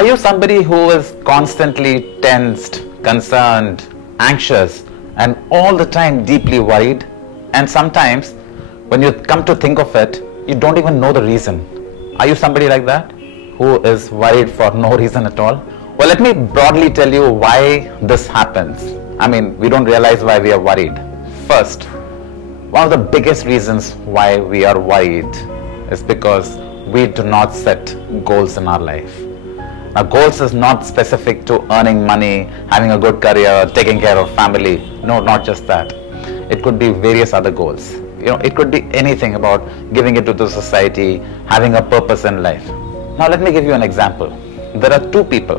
Are you somebody who is constantly tensed, concerned, anxious, and all the time deeply worried? And sometimes, when you come to think of it, you don't even know the reason. Are you somebody like that, who is worried for no reason at all? Well, let me broadly tell you why this happens. I mean, we don't realize why we are worried. First, one of the biggest reasons why we are worried is because we do not set goals in our life. Now, goals is not specific to earning money, having a good career, taking care of family. No, not just that. It could be various other goals. It could be anything about giving it to the society, having a purpose in life. Now, let me give you an example. There are two people.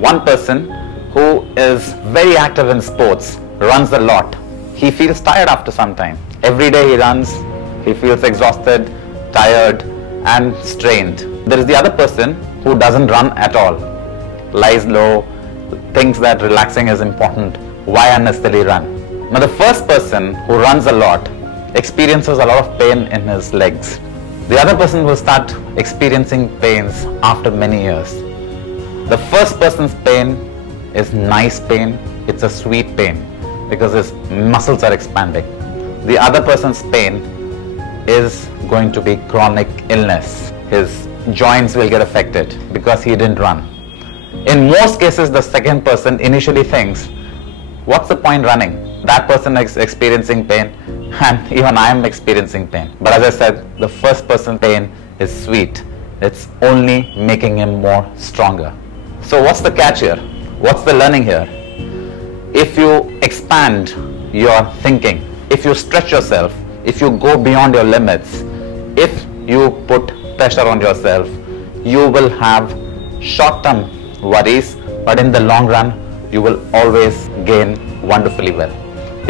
One person who is very active in sports, runs a lot. He feels tired after some time. Every day he runs, he feels exhausted, tired, and strained. There is the other person who doesn't run at all, lies low, thinks that relaxing is important. Why unnecessarily run? Now, the first person who runs a lot experiences a lot of pain in his legs. The other person will start experiencing pains after many years. The first person's pain is nice pain, it's a sweet pain because his muscles are expanding. The other person's pain is going to be chronic illness. His joints will get affected because he didn't run. In most cases, the second person initially thinks, what's the point running? That person is experiencing pain and even I am experiencing pain. But as I said, the first person's pain is sweet. It's only making him more stronger. So what's the catch here? What's the learning here? If you expand your thinking, if you stretch yourself, if you go beyond your limits, if you put pressure on yourself, you will have short-term worries, but in the long run, you will always gain wonderfully well.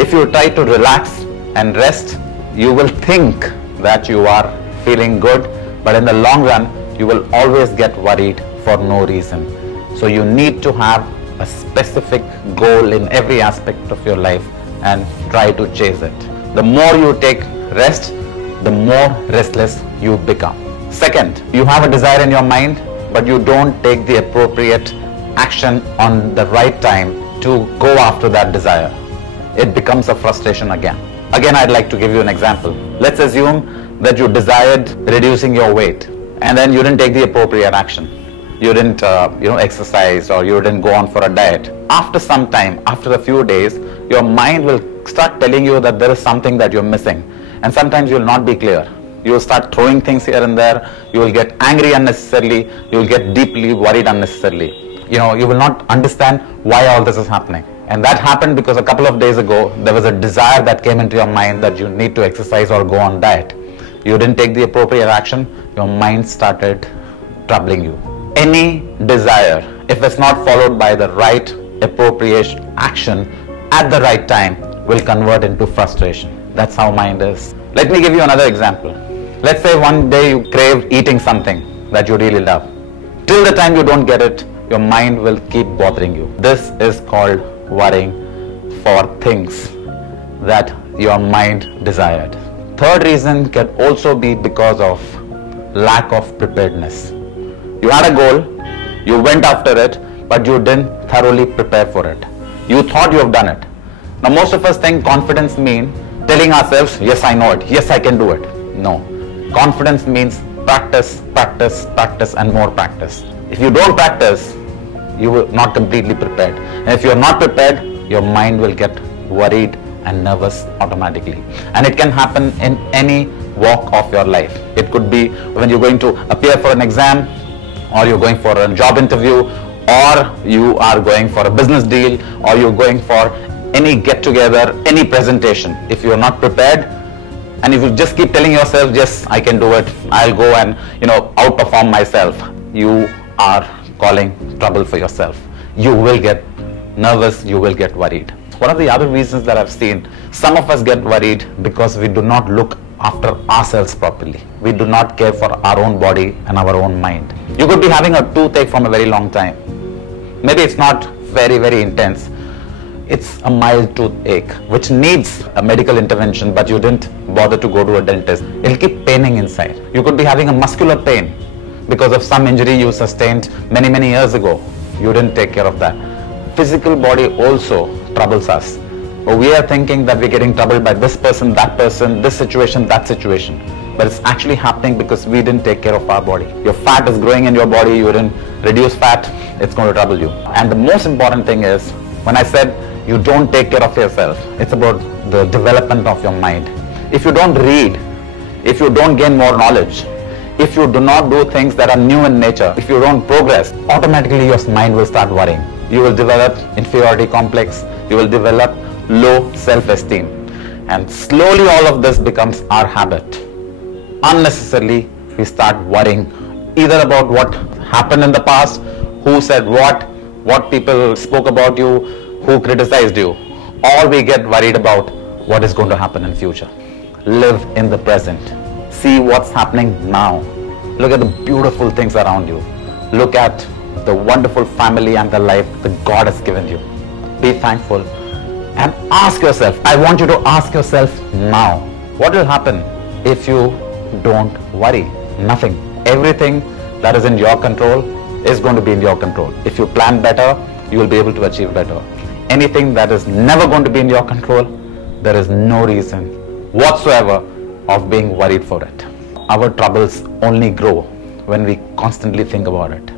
If you try to relax and rest, you will think that you are feeling good, but in the long run, you will always get worried for no reason. So you need to have a specific goal in every aspect of your life and try to chase it. The more you take rest, the more restless you become. Second, you have a desire in your mind, but you don't take the appropriate action on the right time to go after that desire. It becomes a frustration again. Again, I'd like to give you an example. Let's assume that you desired reducing your weight and then you didn't take the appropriate action. You didn't exercise, or you didn't go on for a diet. After some time, after a few days, your mind will start telling you that there is something that you're missing, and sometimes you will not be clear. You will start throwing things here and there. You will get angry unnecessarily. You will get deeply worried unnecessarily. You will not understand why all this is happening. And that happened because a couple of days ago, there was a desire that came into your mind that you need to exercise or go on diet. You didn't take the appropriate action. Your mind started troubling you. Any desire, if it's not followed by the right appropriate action at the right time, will convert into frustration. That's how mind is. Let me give you another example. Let's say one day you craved eating something that you really love. Till the time you don't get it, your mind will keep bothering you. This is called worrying for things that your mind desired. Third reason can also be because of lack of preparedness. You had a goal, you went after it, but you didn't thoroughly prepare for it. You thought you have done it. Now, most of us think confidence means telling ourselves, yes, I know it, yes, I can do it. No. Confidence means practice, practice, practice, and more practice. If you don't practice, you will not completely prepared. And if you're not prepared, your mind will get worried and nervous automatically. And it can happen in any walk of your life. It could be when you're going to appear for an exam, or you're going for a job interview, or you are going for a business deal, or you're going for any get-together, any presentation. If you're not prepared, and if you just keep telling yourself, yes, I can do it, I'll go and outperform myself, you are calling trouble for yourself. You will get nervous, you will get worried. One of the other reasons that I've seen, some of us get worried because we do not look after ourselves properly. We do not care for our own body and our own mind. You could be having a toothache from a very long time. Maybe it's not very, very intense. It's a mild toothache which needs a medical intervention, but you didn't bother to go to a dentist. It'll keep paining inside. You could be having a muscular pain. because of some injury you sustained many years ago. You didn't take care of that. Physical body also troubles us. We are thinking that we're getting troubled by this person, this situation, that situation. But it's actually happening because we didn't take care of our body. Your fat is growing in your body, you didn't reduce fat, it's going to trouble you. And the most important thing is, when I said you don't take care of yourself, it's about the development of your mind. If you don't read, if you don't gain more knowledge, if you do not do things that are new in nature, if you don't progress, automatically your mind will start worrying. You will develop inferiority complex, you will develop low self-esteem, and slowly all of this becomes our habit. Unnecessarily we start worrying either about what happened in the past, who said what people spoke about you, who criticized you. Or we get worried about what is going to happen in future. Live in the present. See what's happening now. Look at the beautiful things around you. Look at the wonderful family and the life that God has given you. Be thankful and ask yourself, I want you to ask yourself now, what will happen if you don't worry? Nothing. Everything that is in your control is going to be in your control. If you plan better, you will be able to achieve better. Anything that is never going to be in your control, there is no reason whatsoever of being worried for it. Our troubles only grow when we constantly think about it.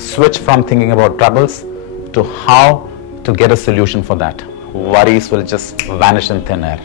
Switch from thinking about troubles to how to get a solution for that. Worries will just vanish in thin air.